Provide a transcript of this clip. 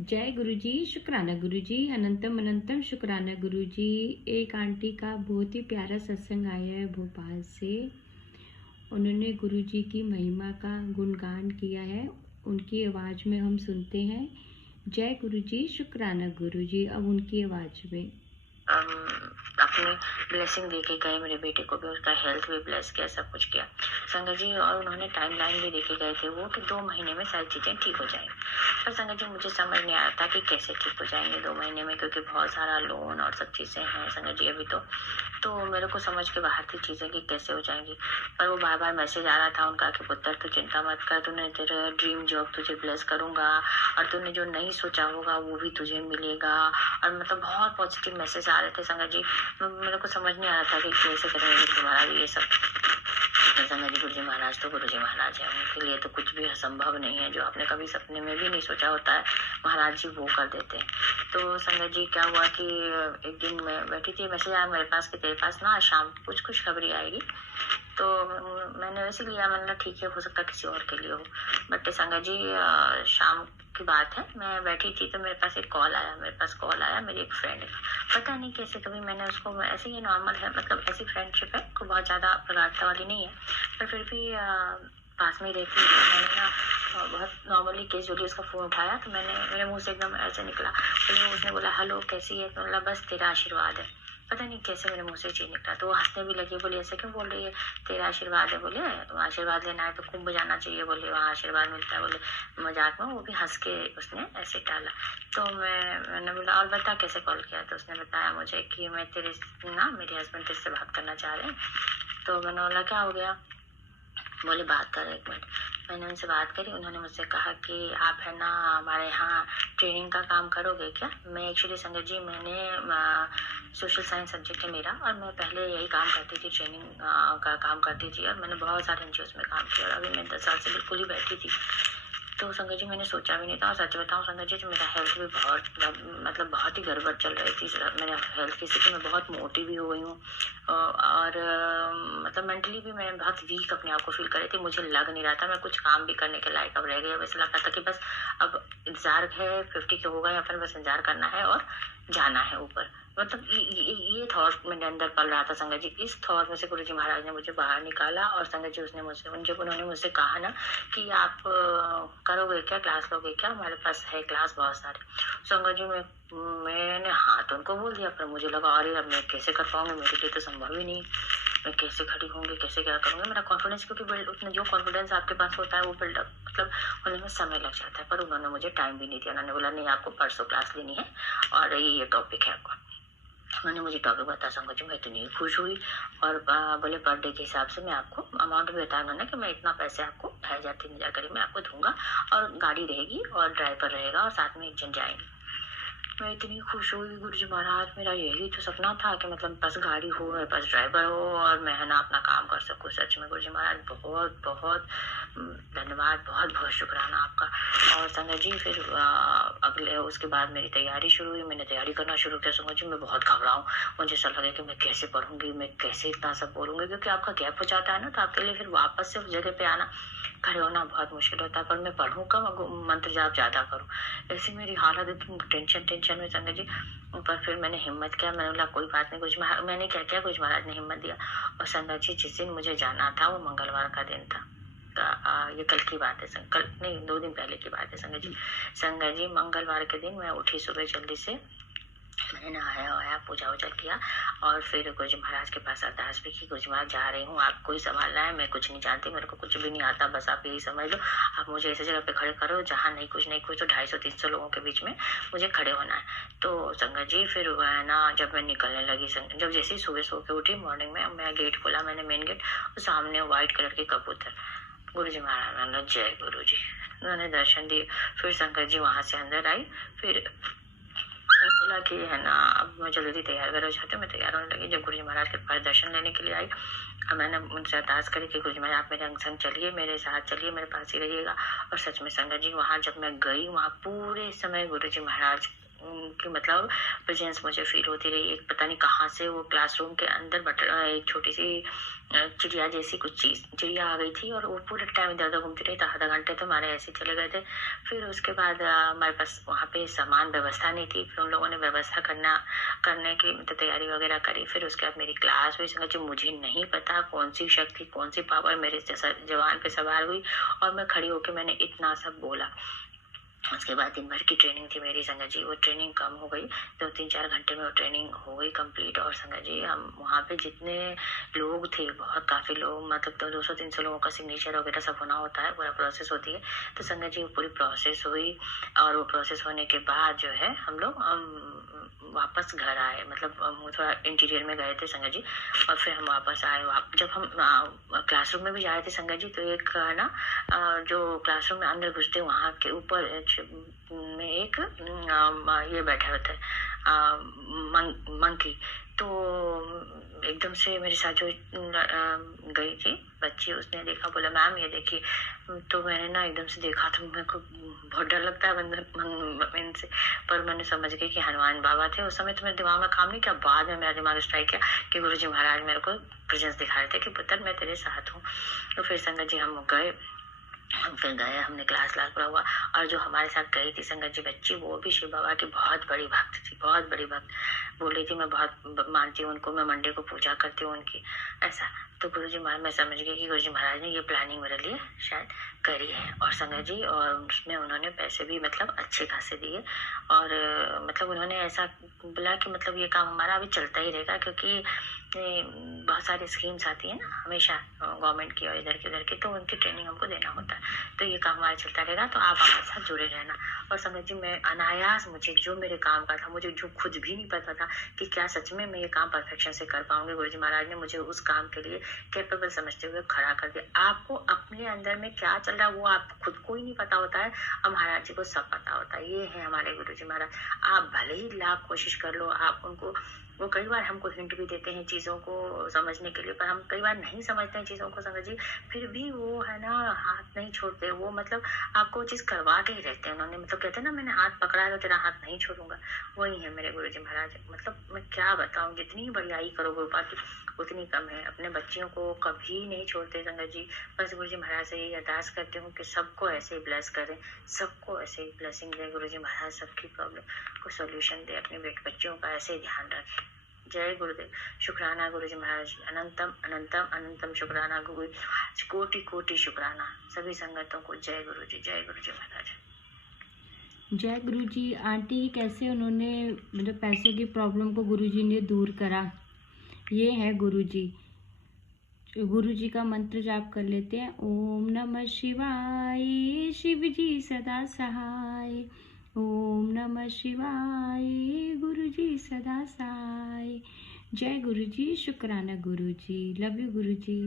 जय गुरुजी, शुक्राना गुरुजी, अनंतम अनंतम शुक्राना गुरुजी। एक आंटी का बहुत ही प्यारा सत्संग आया है भोपाल से। उन्होंने गुरुजी की महिमा का गुणगान किया है, उनकी आवाज़ में हम सुनते हैं। जय गुरुजी, शुक्राना गुरुजी। अब उनकी आवाज़ में अपनी ब्लेसिंग दे के गए मेरे बेटे को भी, उसका हेल्थ भी ब्लेस किया, सब कुछ किया संगत जी। और उन्होंने टाइमलाइन भी देके गए थे वो कि 2 महीने में सारी चीज़ें ठीक हो जाएंगी। पर संगत जी मुझे समझ नहीं आ रहा था कि कैसे ठीक हो जाएंगे 2 महीने में, क्योंकि बहुत सारा लोन और सब चीज़ें हैं संगत जी अभी तो मेरे को समझ के बाहर थी चीज़ें कि कैसे हो जाएंगी। पर वो बार बार मैसेज आ रहा था उनका कि पुत्र तू चिंता मत कर, तूने तेरा ड्रीम जॉब तुझे ब्लेस करूंगा और तूने जो नहीं सोचा होगा वो भी तुझे मिलेगा। और मतलब बहुत पॉजिटिव मैसेज आ रहे थे संगत जी। मेरे को समझ नहीं आ रहा था कि कैसे करेंगे तुम्हारा ये सब। संगत जी गुरुजी महाराज तो गुरुजी महाराज है, उनके लिए तो कुछ भी असंभव नहीं है। जो आपने कभी सपने में भी नहीं सोचा होता है महाराज जी वो कर देते हैं। तो संगत जी क्या हुआ कि एक दिन मैं बैठी थी, मैसेज आया मेरे पास कि तेरे पास ना शाम कुछ खुशखबरी आएगी। तो मैंने वैसे लिया, मैंने ठीक है हो सकता किसी और के लिए हो। बट संगत जी शाम की बात है, मैं बैठी थी तो मेरे पास कॉल आया मेरी एक फ्रेंड का। पता नहीं कैसे, कभी मैंने उसको ऐसे ही नॉर्मल है, मतलब ऐसी फ्रेंडशिप है को बहुत ज़्यादा प्रगाढ़ता वाली नहीं है, पर फिर भी पास में रहती है। तो मैंने ना बहुत नॉर्मली कैजुअली उसका फ़ोन उठाया, तो मेरे मुंह से एकदम ऐसे निकला। तो उसने बोला हेलो कैसी है, तो बोला बस तेरा आशीर्वाद है। पता नहीं कैसे मेरे मुंह से चीज निकला। तो वो हंसने भी लगी, बोली ऐसे क्यों बोल रही है, तेरा आशीर्वाद है। बोले आशीर्वाद लेना है तो कुंभ जाना चाहिए, बोले वहाँ आशीर्वाद मिलता है। बोले मजाक में, वो भी हंस के उसने ऐसे डाला। तो मैंने बोला और बता कैसे कॉल किया। तो उसने बताया मुझे कि मैं मेरे हस्बैंड तेरे से बात करना चाह रहे हैं। तो मैंने बोला क्या हो गया। बोले बात करो 1 मिनट। मैंने उनसे बात करी, उन्होंने मुझसे कहा कि आप है ना हमारे यहाँ ट्रेनिंग का काम करोगे क्या। मैं एक्चुअली संगत जी मैंने सोशल साइंस सब्जेक्ट है मेरा, और मैं पहले यही काम करती थी, ट्रेनिंग का काम करती थी, और मैंने बहुत सारे एनजीओ में काम किया, और अभी मैं 10 साल से बिल्कुल ही बैठी थी। तो संगत जी मैंने सोचा भी नहीं था, और सच बताऊं संगत जी मेरा हेल्थ भी बहुत ही गड़बड़ चल रही थी। मेरा हेल्थ की स्थिति में बहुत मोटी भी हो गई हूँ, और मतलब मेंटली भी मैं बहुत वीक अपने आप को फील कर रही थी। मुझे लग नहीं रहा था मैं कुछ काम भी करने के लायक अब रह गई। अब ऐसा लग रहा था कि बस अब इंतजार है 50 के होगा, या फिर बस इंतजार करना है और जाना है ऊपर। मतलब ये थॉट मेरे अंदर पल रहा था संगत जी। इस थॉट में से गुरु जी महाराज ने मुझे बाहर निकाला, और संगत जी जब उन्होंने मुझसे कहा ना कि आप करोगे क्या, क्लास लोगे क्या, हमारे पास है क्लास बहुत सारे। संगत जी मैंने हाँ तो उनको बोल दिया, पर मुझे लगा अरे अब मैं कैसे कर पाऊंगी, मेरे लिए तो संभव ही नहीं। मैं कैसे खड़ी होंगी, कैसे क्या करूंगी। मेरा कॉन्फिडेंस, क्योंकि बिल्ड उतना जो कॉन्फिडेंस आपके पास होता है वो बिल्डअप मतलब होने में समय लग जाता है। पर उन्होंने मुझे टाइम भी नहीं दिया। उन्होंने बोला नहीं आपको परसों क्लास लेनी है और ये टॉपिक है आपका। मैंने मुझे टॉपिक बताया संगत जी, मैं इतनी खुश हुई। और बोले पर डे के हिसाब से मैं आपको अमाउंट भी बताया उन्होंने कि मैं इतना पैसे आपको 2,000-3,000 करीब मैं आपको दूंगा, और गाड़ी रहेगी और ड्राइवर रहेगा और साथ में एक जन जाएंगे। मैं इतनी खुश हुई गुरुजी महाराज, मेरा यही तो सपना था कि मतलब बस गाड़ी हो, मेरे पास ड्राइवर हो, और मैं है ना अपना काम कर सकूँ। सच में गुरुजी महाराज बहुत बहुत धन्यवाद, बहुत बहुत शुक्राना आपका। और संगत जी फिर अगले उसके बाद मेरी तैयारी शुरू हुई। मैंने तैयारी करना शुरू किया। संगत जी मैं बहुत घबराऊँ, मुझे ऐसा लगे कि मैं कैसे पढ़ूंगी, मैं कैसे इतना सब बोलूंगी, क्योंकि आपका गैप हो जाता है ना, तो आपके लिए फिर वापस से उस जगह पे आना खड़े होना बहुत मुश्किल होता है। पर मैं पढ़ूँ कम, मंत्र जाप ज्यादा करूँ, ऐसी मेरी हालत है। टेंशन में संगत जी। पर फिर मैंने हिम्मत किया, मैंने बोला कोई बात नहीं। कुछ मैंने क्या किया, कुछ महाराज ने हिम्मत दिया। और संगत जी जिस दिन मुझे जाना था वो मंगलवार का दिन था। ये कल की बात है, कल नहीं 2 दिन पहले की बात है संगत जी। संगत जी मंगलवार के दिन मैं उठी सुबह जल्दी से, मैंने नहाया वहाया पूजा वूजा किया, और फिर गुरुजी महाराज के पास अरदास भी की। गुरुजी महाराज जा रही हूँ, आपको ही संभालना है, मैं कुछ नहीं जानती, मेरे को कुछ भी नहीं आता, बस आप यही समझ लो। आप मुझे ऐसी जगह पे खड़े करो जहाँ नहीं कुछ तो 250-300 लोगों के बीच में मुझे खड़े होना है। तो संगत जी फिर है ना जब मैं निकलने लगी, जब जैसे ही सुबह सो के उठी मॉर्निंग में, मैं गेट खोला, मैंने मेन गेट, सामने व्हाइट कलर के कबूतर। गुरुजी महाराज ने जय गुरु जी, उन्होंने दर्शन दिए। फिर शंकर जी वहां से अंदर आई। फिर बोला कि है ना अब मैं जल्दी तैयार करो चाहती हूँ। मैं तैयार होने लगी। जब गुरुजी महाराज के पास दर्शन लेने के लिए आई, मैंने उनसे अरदास करी कि गुरुजी महाराज आप मेरे अंग संग चलिए, मेरे साथ चलिए, मेरे पास ही रहिएगा। और सच में संगत जी वहां जब मैं गई, वहां पूरे समय गुरुजी महाराज उनकी मतलब प्रेजेंस मुझे फील होती रही। एक पता नहीं कहाँ से वो क्लासरूम के अंदर एक छोटी सी चिड़िया जैसी कुछ चीज़ चिड़िया आ गई थी और वो पूरे टाइम इधर उधर घूमती रही। तो आधा घंटे तो हमारे ऐसे चले गए थे। फिर उसके बाद हमारे पास वहाँ पे सामान व्यवस्था नहीं थी। फिर उन लोगों ने व्यवस्था करने की मतलब तैयारी वगैरह करी। फिर उसके बाद मेरी क्लास हुई। संगत जी, मुझे नहीं पता कौन सी शक्ति, कौन सी पावर मेरे जवान पे सवार हुई और मैं खड़ी होकर मैंने इतना सब बोला। उसके बाद दिन भर की ट्रेनिंग थी मेरी संगत जी। वो ट्रेनिंग कम हो गई, 2-3-4 घंटे में वो ट्रेनिंग हो गई कंप्लीट। और संगत जी, हम वहाँ पे जितने लोग थे, बहुत काफ़ी लोग, मतलब 200-300 लोगों का सिग्नेचर वगैरह सब होना होता है, पूरा प्रोसेस होती है। तो संगत जी वो पूरी प्रोसेस हुई और वो प्रोसेस होने के बाद जो है हम लोग वापस घर आए। मतलब हम थोड़ा इंटीरियर में गए थे संगत जी और फिर हम वापस आए। जब हम क्लासरूम में भी जा रहे थे संगत जी, तो एक ना जो क्लासरूम में अंदर घुसते वहाँ के ऊपर में एक ये बैठा हुआ था मंकी। तो एकदम से मेरे साथ जो गई थी बच्ची, उसने देखा, बोला मैम ये देखिए। तो मैंने ना एकदम से देखा तो मेरे को बहुत डर लगता है इनसे, पर मैंने समझ गई कि हनुमान बाबा थे। उस समय तो मेरे दिमाग में काम नहीं किया। बाद में मेरा दिमाग स्ट्राइक किया कि गुरुजी महाराज मेरे को प्रेजेंस दिखा रहे थे कि पुत्र मैं तेरे साथ हूँ। तो फिर संगत जी हम गए, फिर गए, हमने क्लास पूरा हुआ। और जो हमारे साथ गई थी संगत जी बच्ची, वो भी शिव बाबा की बहुत बड़ी भक्त थी, बहुत बड़ी भक्त। बोल रही थी मैं बहुत मानती हूँ उनको, मैं मंडे को पूजा करती हूँ उनकी, ऐसा। तो गुरुजी महाराज, मैं समझ गई कि गुरुजी महाराज ने ये प्लानिंग मेरे लिए शायद करी है। और संगत जी, और उसमें उन्होंने पैसे भी मतलब अच्छे खासे दिए। और मतलब उन्होंने ऐसा बोला कि मतलब ये काम हमारा अभी चलता ही रहेगा, क्योंकि बहुत सारी स्कीम्स आती है ना हमेशा गवर्नमेंट की और इधर की उधर की, तो उनकी ट्रेनिंग हमको देना होता है। तो ये काम हमारा चलता रहेगा, तो आप हमारे साथ जुड़े रहना। और समझ जी, मैं अनायास, मुझे जो मेरे काम का था, मुझे जो खुद भी नहीं पता था कि क्या सच में मैं ये काम परफेक्शन से कर पाऊंगी, गुरुजी महाराज ने मुझे उस काम के लिए कैपेबल समझते हुए खड़ा कर दिया। आपको अपने अंदर में क्या चल रहा है वो आप खुद को ही नहीं पता होता है, और महाराज जी को सब पता होता है। ये है हमारे गुरुजी महाराज। आप भले ही लाख कोशिश कर लो, आप उनको, वो कई बार हमको हिंट भी देते हैं चीज़ों को समझने के लिए, पर हम कई बार नहीं समझते हैं चीज़ों को संगत जी। फिर भी वो है ना, हाथ नहीं छोड़ते वो, मतलब आपको वो चीज़ करवा के ही रहते हैं। उन्होंने मतलब कहते हैं ना, मैंने हाथ पकड़ा है तो तेरा हाथ नहीं छोड़ूंगा। वही है मेरे गुरुजी महाराज। मतलब मैं क्या बताऊं, जितनी बड़ाई करो गुरुपा की उतनी कम है। अपने बच्चियों को कभी नहीं छोड़ते संगत जी। बस गुरुजी महाराज से यही अरदास करती हूँ कि सबको ऐसे ही ब्लेस करें, सबको ऐसे ही ब्लेसिंग दे गुरुजी महाराज, सबकी प्रॉब्लम को सोल्यूशन दे, अपने बच्चियों का ऐसे ही ध्यान रखें। जय गुरुदेव। शुक्राना गुरुजी महाराज, अनंतम अनंतम अनंतम शुक्राना गुरु, कोटि कोटि शुक्राना सभी संगतों को। जय गुरुजी, जय गुरुजी महाराज। जय गुरुजी। आंटी कैसे उन्होंने मतलब पैसों की प्रॉब्लम को गुरुजी ने दूर करा, ये है गुरुजी। गुरुजी का मंत्र जाप कर लेते हैं। ओम नमः शिवाय, शिव जी सदा सहाय। ओम नमः शिवाय, गुरुजी सदा सहाय। जय गुरुजी। शुक्राना गुरुजी। Love you Guruji.